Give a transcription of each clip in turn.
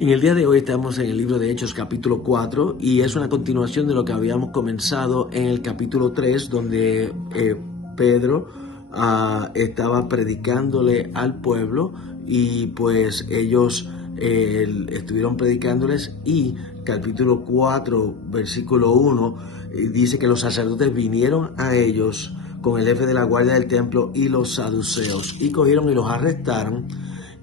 En el día de hoy estamos en el libro de Hechos capítulo 4 y es una continuación de lo que habíamos comenzado en el capítulo 3 donde Pedro estaba predicándole al pueblo y pues ellos estuvieron predicándoles y capítulo 4 versículo 1 dice que los sacerdotes vinieron a ellos con el jefe de la guardia del templo y los saduceos y cogieron y los arrestaron.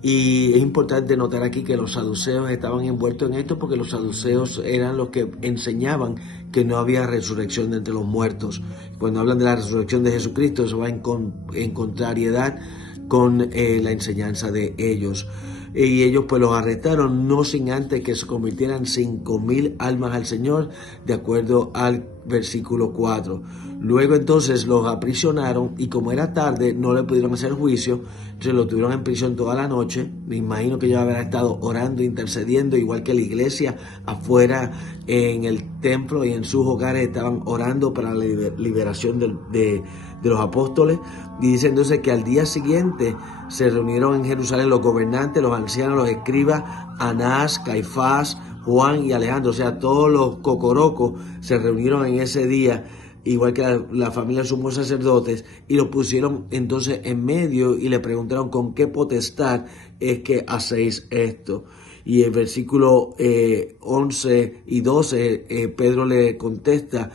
Y es importante notar aquí que los saduceos estaban envueltos en esto porque los saduceos eran los que enseñaban que no había resurrección de entre los muertos. Cuando hablan de la resurrección de Jesucristo, eso va en contrariedad con la enseñanza de ellos. Y ellos pues los arrestaron no sin antes que se convirtieran 5,000 almas al Señor, de acuerdo al versículo 4. Luego entonces los aprisionaron y como era tarde no le pudieron hacer juicio, entonces lo tuvieron en prisión toda la noche. Me imagino que ellos habrán estado orando, intercediendo, igual que la iglesia afuera en el templo y en sus hogares estaban orando para la liberación de los apóstoles. Y dice entonces que al día siguiente se reunieron en Jerusalén los gobernantes, los ancianos, los escribas, Anás, Caifás, Juan y Alejandro, o sea, todos los cocorocos se reunieron en ese día, igual que la familia de sumos sacerdotes, y los pusieron entonces en medio y le preguntaron con qué potestad es que hacéis esto. Y el versículo 11 y 12, Pedro le contesta,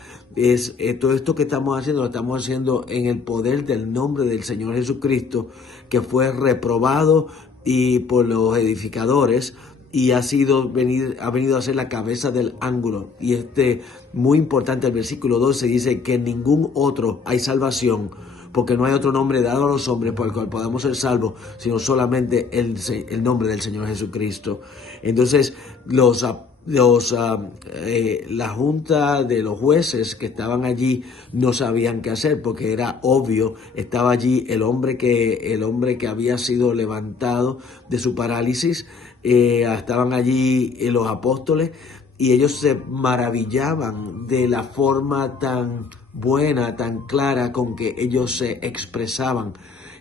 todo esto que estamos haciendo, lo estamos haciendo en el poder del nombre del Señor Jesucristo, que fue reprobado y por los edificadores, y ha venido a ser la cabeza del ángulo. Y muy importante, el versículo 12 dice que en ningún otro hay salvación, porque no hay otro nombre dado a los hombres por el cual podamos ser salvos, sino solamente el nombre del Señor Jesucristo. Entonces, la junta de los jueces que estaban allí no sabían qué hacer porque era obvio. Estaba allí el hombre que había sido levantado de su parálisis, estaban allí los apóstoles y ellos se maravillaban de la forma tan buena, tan clara con que ellos se expresaban.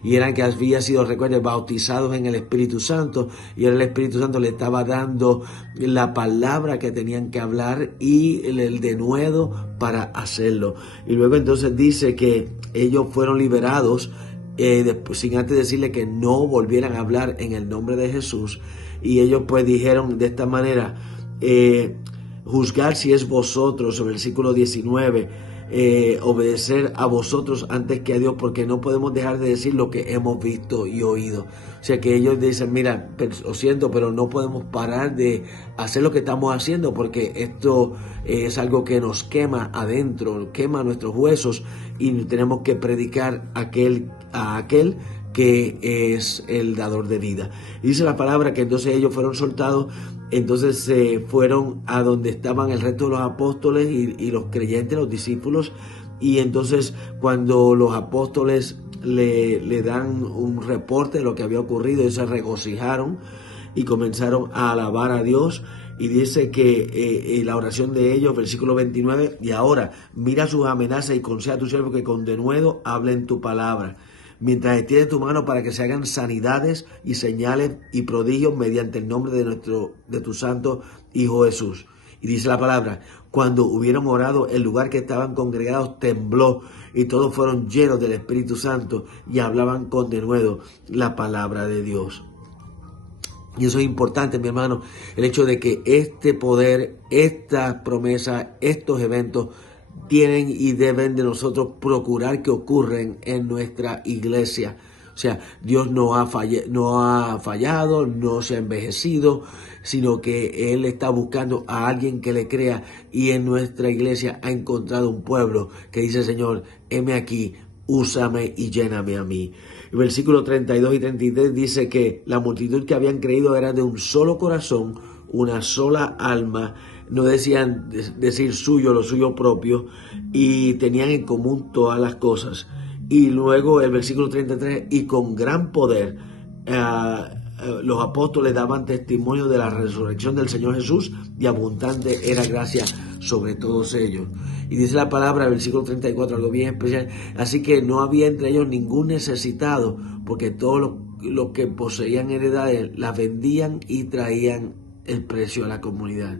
Y eran que había sido, recuerden, bautizados en el Espíritu Santo, y el Espíritu Santo le estaba dando la palabra que tenían que hablar y el denuedo para hacerlo. Y luego entonces dice que ellos fueron liberados sin antes decirle que no volvieran a hablar en el nombre de Jesús. Y ellos pues dijeron de esta manera, juzgar si es vosotros, el versículo 19, obedecer a vosotros antes que a Dios, porque no podemos dejar de decir lo que hemos visto y oído. O sea que ellos dicen, mira, lo siento, pero no podemos parar de hacer lo que estamos haciendo, porque esto es algo que nos quema adentro, quema nuestros huesos, y tenemos que predicar a aquel que es el dador de vida. Y dice la palabra que entonces ellos fueron soltados. Entonces se fueron a donde estaban el resto de los apóstoles y los creyentes, los discípulos. Y entonces cuando los apóstoles le dan un reporte de lo que había ocurrido, ellos se regocijaron y comenzaron a alabar a Dios. Y dice que la oración de ellos, versículo 29, y ahora mira sus amenazas y concede a tu siervo que con denuedo hablen tu palabra, mientras extiende tu mano para que se hagan sanidades y señales y prodigios mediante el nombre de tu santo Hijo Jesús. Y dice la palabra, cuando hubieron orado, el lugar que estaban congregados tembló y todos fueron llenos del Espíritu Santo y hablaban con denuedo la palabra de Dios. Y eso es importante, mi hermano, el hecho de que este poder, esta promesa, estos eventos tienen y deben de nosotros procurar que ocurren en nuestra iglesia. O sea, Dios no ha fallado, no se ha envejecido, sino que Él está buscando a alguien que le crea, y en nuestra iglesia ha encontrado un pueblo que dice, Señor, heme aquí, úsame y lléname a mí. El versículo 32 y 33 dice que la multitud que habían creído era de un solo corazón, una sola alma. No decían decir suyo, lo suyo propio, y tenían en común todas las cosas. Y luego el versículo 33, y con gran poder los apóstoles daban testimonio de la resurrección del Señor Jesús, y abundante era gracia sobre todos ellos. Y dice la palabra, el versículo 34, algo bien especial, así que no había entre ellos ningún necesitado, porque todos los que poseían heredades las vendían y traían el precio a la comunidad.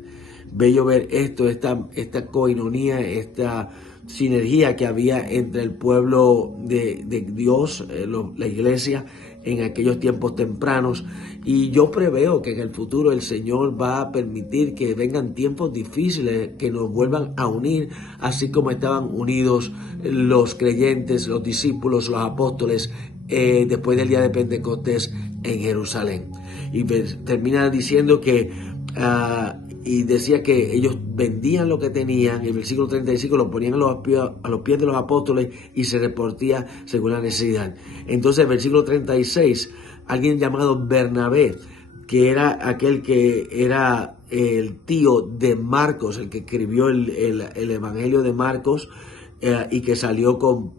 Bello ver esto, esta coinonía, esta sinergia que había entre el pueblo de Dios, la iglesia, en aquellos tiempos tempranos. Y yo preveo que en el futuro el Señor va a permitir que vengan tiempos difíciles que nos vuelvan a unir, así como estaban unidos los creyentes, los discípulos, los apóstoles, después del día de Pentecostés en Jerusalén. Y termina diciendo que y decía que ellos vendían lo que tenían, en el versículo 35 lo ponían a los pies de los apóstoles y se repartía según la necesidad. Entonces, el versículo 36, alguien llamado Bernabé, que era aquel que era el tío de Marcos, el que escribió el Evangelio de Marcos, y que salió con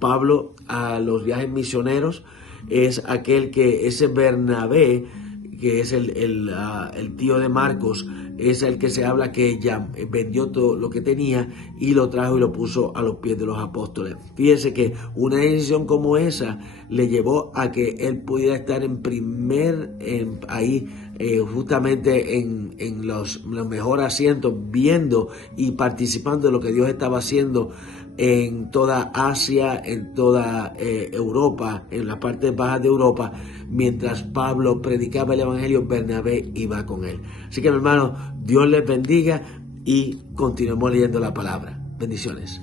Pablo a los viajes misioneros, es aquel que ese Bernabé, que es el tío de Marcos, es el que se habla que ella vendió todo lo que tenía y lo trajo y lo puso a los pies de los apóstoles. Fíjese que una decisión como esa le llevó a que él pudiera estar justamente en los mejores asientos, viendo y participando de lo que Dios estaba haciendo en toda Asia, en toda Europa, en las partes bajas de Europa. Mientras Pablo predicaba el Evangelio, Bernabé iba con él. Así que, mi hermano, Dios les bendiga y continuemos leyendo la palabra. Bendiciones.